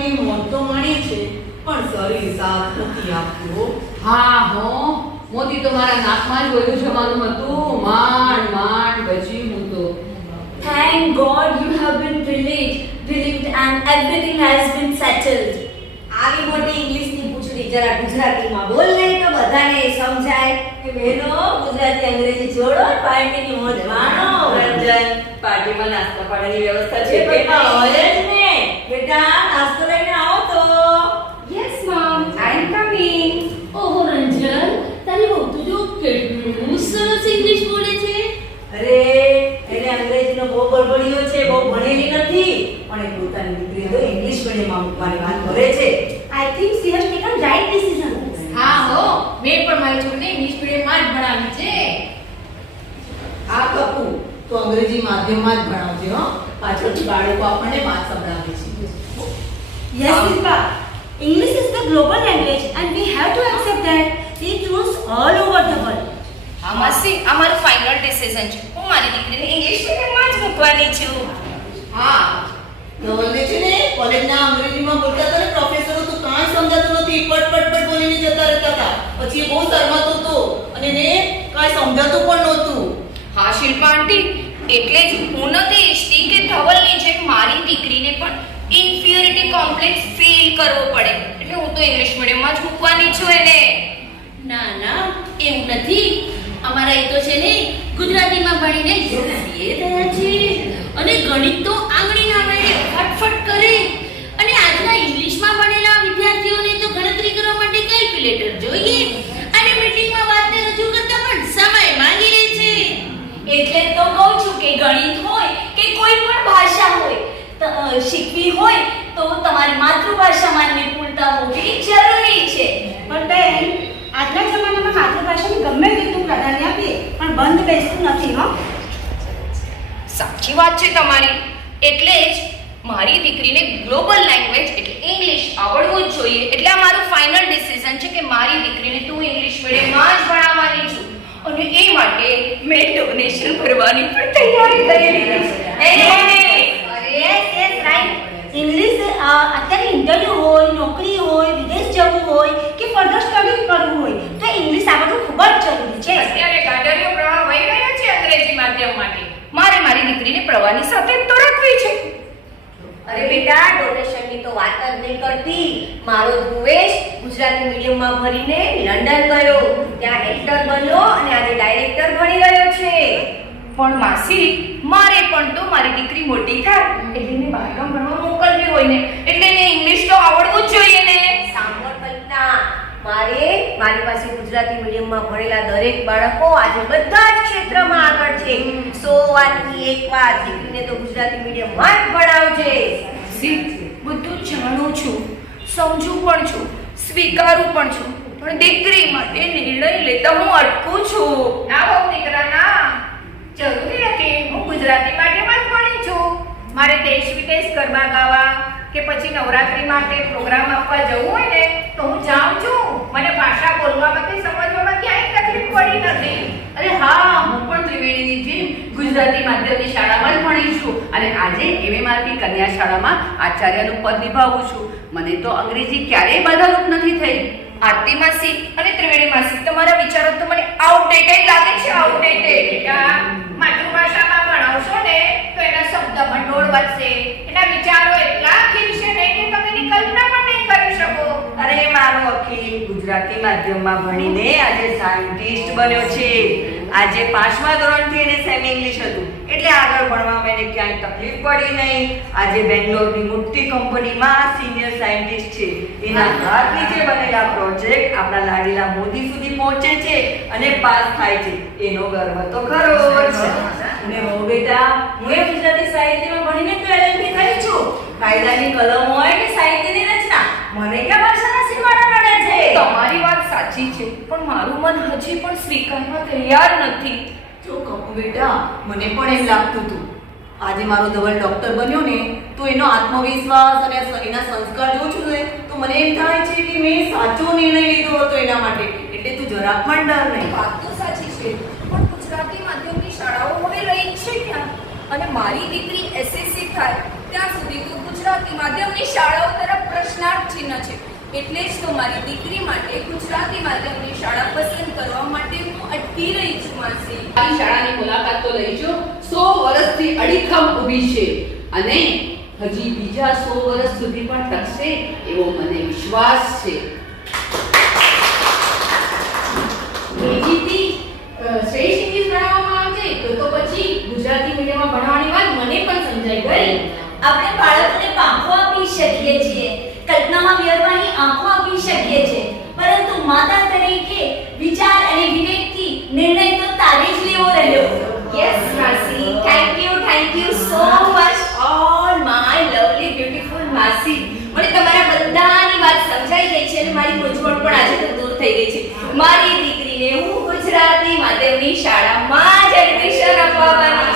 લઈને મોત તો માણી છે પણ શરીર સાથ નથી આપ્યો. હા હો. મોતી તો મારા નાકમાં જ ગયું જવાનું હતું. માંડ માંડ બચી હું તો. Thank God you have been release release and everything has been settled આવી મોટી ઇંગ્લિશની પૂછડી જરા ગુજરાતીમાં બોલ લે તો બધાને સમજાય કે બહેનો ગુજરાતી અંગ્રેજી જોડો પાર્ટીની મોજ માણો. રંજન પાર્ટીમાં નાસ્તા પાણીની વ્યવસ્થા છે કે બળબડિયો છે બહુ ભણેલી નથી. પણ એ પોતાની દીકરી તો ઇંગ્લિશ મીડિયમમાં મૂકવાની વાત કરે છે. I think she has taken right decision હા હો. મેં પણ મારી છોકરીને ઇંગ્લિશ મીડિયમમાં જ ભણાવી છે. આ કપુ તો અંગ્રેજી માધ્યમમાં જ ભણાવજે હો. પાછળથી બાળકો આપણને વાત સંભળાવે છે. Yes Deepa English is the global language and we have to accept that it rules all over the world માસી આ મારું ફાઇનલ ડિસિઝન છે. હું મારી દીકરીને ઇંગ્લિશ મીડિયમમાં જ મૂકવાની છું. હા. ધવલને છે ને કોલેજના અંગ્રેજીમાં બોલતા હતા ને પ્રોફેસરો તો કાંઈ સમજાતું નથી. પટ પટ પટ બોલીને જતા રહેતા હતા. પછી એ બહુ શરમાતો હતો અને ને કાંઈ સમજાતું પણ નહોતું. હા શિલ્પા આંટી એટલે જ હું નથી ઈચ્છતી કે ધવલની જેમ મારી દીકરીને પણ ઇન્ફિયોરિટી કોમ્પ્લેક્સ ફીલ કરવો પડે. એટલે હું તો ઇંગ્લિશ મીડિયમમાં જ મૂકવાની છું એને. ના ના એવું નથી. અમારા એ તો છે ને ગુજરાતીમાં ભણીને સીએ થયા છે અને ગણિત તો આંગળીના વેળે ફટફટ કરે. અને આજના ઇંગ્લિશમાં ભણેલા વિદ્યાર્થીઓને તો ગણતરી કરવા માટે કેલ્ક્યુલેટર જોઈએ. અને મીટિંગમાં વાતને રજૂ કરતા પણ સમય માંગી લે છે. એટલે તો કહું છું કે ગણિત હોય કે કોઈ પણ ભાષા હોય શીખવી હોય તો તમારી માતૃભાષામાં નિપુણતા હોવી જરૂરી છે. પણ બેન આજના જમાનામાં માતૃભાષાને ગમે તેટલું પ્રાધાન્ય આપીએ પણ બંધ બેસતું નથી હો. સાચી વાત છે તમારી. એટલે જ મારી દીકરીને ગ્લોબલ લેંગ્વેજ એટલે ઇંગ્લિશ આવડવું જ જોઈએ. એટલે આ મારું ફાઇનલ ડિસિઝન છે કે મારી દીકરીને તું ઇંગ્લિશ મીડિયમમાં જ ભણાવવાની છું. અને એ માટે મેં ડોનેશન ભરવાની પણ તૈયારી કરી લીધી છે યસ યસ રાઈટ ઇંગ્લિશ અત્યારે ઇન્ટરવ્યુ હોય વિદેશ જવું હોય કે ફર્ધર સ્ટડી કરવું હોય તો ઇંગ્લિશ આવડવું ખૂબ જ જરૂરી છે અત્યારે ગાડરીઓ પ્રવાહ વહી રહ્યો છે અંગ્રેજી માટે. મારે મારી દીકરીને પ્રવાહની સાથે તો રાખવી છે. અરે બેટા ડોનેશનની તો વાત જ નહીં કરતી. મારો ધ્રુવેશ ગુજરાતી મીડિયમમાં ભરીને લંડન ગયો. ત્યાં એક્ટર બન્યો અને આજે ડાયરેક્ટર ભણી રહ્યો છે. પણ માસી મારે પણ તો મારી દીકરી મોટી થાય. એટલે એને બહારગામ ભણવા મોકલવી હોય ને. એટલે એને ઇંગ્લિશ તો આવડવું જ જોઈએ ને. સાંભળ કલ્પના મારે મારી પાસે ગુજરાતી મીડિયમમાં ભણેલા દરેક બાળકો આજે બધા જ ક્ષેત્રમાં આગળ છે. સો વાતની એક વાત દીકરીને તો ગુજરાતી મીડિયમમાં જ ભણાવજે. સીટ બધું જાણું છું. સમજું પણ છું. સ્વીકારું પણ છું. પણ દીકરી માટે નિર્ણય લેતા હું અટકું છું. ના બહુ દીકરા ના. જરૂરી નથી. હું ગુજરાતી માધ્યમમાં જ ભણી છું. મારે દેશ વિદેશ ગરબા ગાવા કે પછી નવરાત્રી માટે પ્રોગ્રામ આપવા જવું હોય ને તો હું જાઉં છું. મને ભાષા બોલવામાં કે સમજવામાં ક્યાંય તકલીફ પડી નથી. અરે હા હું પણ ત્રિવેણીની જેમ ગુજરાતી માધ્યમની શાળામાં જ ભણી છું અને આજે એમ મારતી કન્યા શાળામાં આચાર્યનું પદ નિભાવું છું. મને તો અંગ્રેજી ક્યારેય બાધારૂપ નથી થઈ. આરતી માસી અને ત્રિવેણી માસી તમારા વિચારો તો મને આઉટડેટેડ લાગે છે આઉટડેટેડ માતૃભાષામાં ભણાવશો ને તો એના શબ્દ ભંડોળ વધશે એના વિચારો એટલા ખીલશે ને કે તમે એની કલ્પના પણ નહીં કરી શકો અરે મારો અખિલ ગુજરાતી માધ્યમમાં ભણીને આજે સાયન્ટિસ્ટ બન્યો છે. આજે પાંચમા ધોરણથી એને સેમી ઇંગ્લિશ હતું. એટલે આગળ ભણવામાં એને ક્યાંય તકલીફ પડી નહીં. આજે બેંગ્લોરની મોટી કંપનીમાં સિનિયર સાયન્ટિસ્ટ છે. એના હાથ નીચે બનેલા પ્રોજેક્ટ આપણા લાડીલા મોદી સુધી પહોંચે છે અને પાસ થાય છે. એનો ગર્વ તો ખરો છે. અને હો બેટા, હું એ ગુજરાતી સાહિત્યમાં ભણીને તો એલએલબી થઈ છું. કાયદાની કલમ હોય કે સાહિત્યની રચના મને કે ભાષાના સીમાડા નડે છે? તમારી વાત સાચી છે પણ મારું મન હજી પણ સ્વીકારવા તૈયાર નથી. જો કહું બેટા મને પણ એમ લાગતું હતું. આજે મારો ધવલ ડોક્ટર બન્યો ને તો એનો આત્મવિશ્વાસ અને એના સંસ્કાર જોઉં છું ને તો મને એમ થાય છે કે મેં સાચો નિર્ણય લીધો હતો એના માટે. એટલે તું જરાક પણ ડર નહીં. વાત તો સાચી છે પણ ગુજરાતી માધ્યમની શાળાઓ હવે રહી છે ક્યાં? અને મારી દીકરી એસએસસી થાય. ત્યાં સુધી તો ગુજરાતી માધ્યમની શાળાઓ તરફ પ્રશ્નાર્થ ચિહ્ન છે. એટલે જ તો મારી દીકરી માટે ગુજરાતી માધ્યમની શાળા પસંદ કરવા માટે હું અટકી રહી છું માસી. આ શાળાની મુલાકાત તો લઈજો 100 વર્ષથી અડીખમ ઊભી છે. અને હજી બીજા 100 વર્ષ સુધી પણ ટકશે એવો મને વિશ્વાસ છે. બીજીથી શ્રેષ્ઠ ઇંગ્લિશ ભણાવવામાં આવશે તો તો પછી ગુજરાતી મીડિયમમાં ભણાવવાની વાત મને પણ સમજાઈ ગઈ. આપણે બાળકોને પાંખો આપી શકીએ છીએ. કલ્પનામાં વિહરવાની આંખો આપી શકીએ છીએ. પરંતુ માતા તરીકે વિચાર અને વિવેકથી નિર્ણય તો તારે જ લેવો રહ્યો. યસ માસી. Thank you thank you so much all my lovely beautiful માસી. મને તમારા બધાની વાત સમજાઈ ગઈ છે અને મારી મૂંઝવણ પણ આજે તો દૂર થઈ ગઈ છે. મારી દીકરીને હું ગુજરાતી માધ્યમની શાળામાં જ એડમિશન અપાવવાની